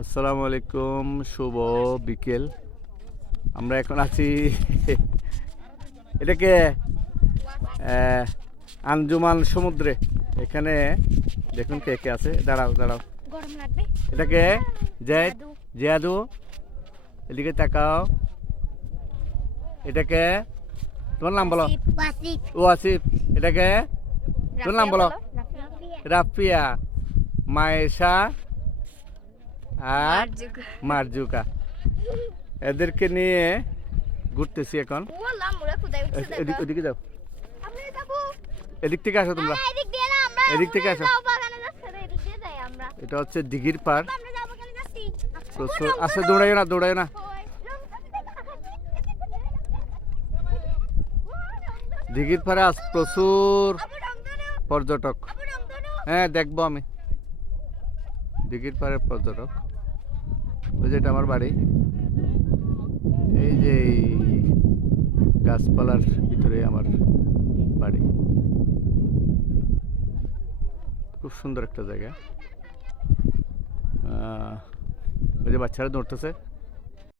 আসসালামু আলাইকুম, শুভ বিকেল। আমরা এখন আছি এটাকে আঞ্জুমান সমুদ্রে। এখানে দেখুন কে কে আছে। দাঁড়াও দাঁড়াও, গরম লাগবে। এটাকে জেদ জাদু। জিয়াদু, এদিকে তাকাও। এটাকে তোমার নাম বলো। আসিফ, আসিফ। ও আসিফ। এটাকে তোর নাম বলো। রাফিয়া, মায়েশা আর মারজুকা। এদেরকে নিয়ে ঘুরতেছি এখন। ওদিকে যাও, এদিক থেকে আসো তোমরা, এদিক থেকে আসো। এটা হচ্ছে দিঘির পার। প্রচুর আছে, দৌড়াইও না দৌড়াইও না। দিঘির পারে আজ প্রচুর পর্যটক। হ্যাঁ দেখবো আমি, দিঘির পারে পর্যটক। ওই যেটা আমার বাড়ি, এই যে এই গাছপালার ভিতরে আমার বাড়ি। খুব সুন্দর একটা জায়গা। ওই যে বাচ্চারা দৌড়তেছে।